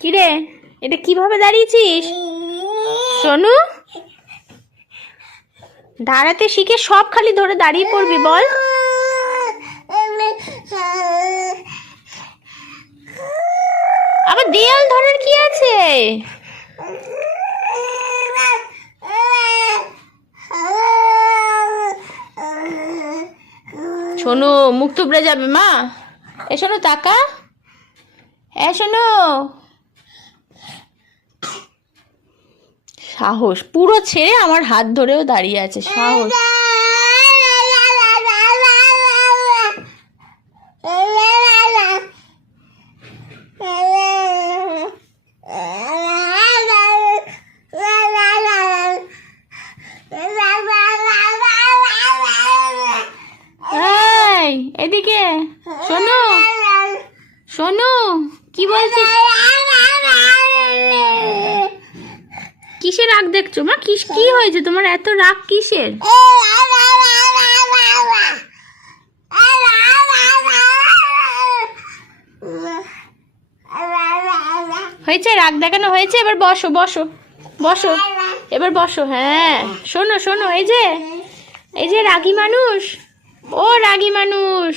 কিরে, এটা কিভাবে দাঁড়িয়েছিস? সোনু, দাঁড়াতে শিখে সব খালি ধরে দাঁড়িয়ে পড়বি বল। আবার দেয়াল ধরার কি আছে? শোনো, মুখ থুবড়ে যাবে মা। এ শোনো, তাকা। এ শোনো, সাহস পুরো ছেড়ে আমার হাত ধরেও দাঁড়িয়ে আছে, সাহস। এদিকে শোনো, শোনো, কি বলছিস? কিসের রাগ দেখছো মা? কি হয়েছে তোমার, এত রাগ কিসের? হয়েছে, রাগ দেখানো হয়েছে, এবার বসো বসো বসো, এবার বসো। হ্যাঁ শোনো শোনো, এই যে রাগী মানুষ, ও রাগী মানুষ,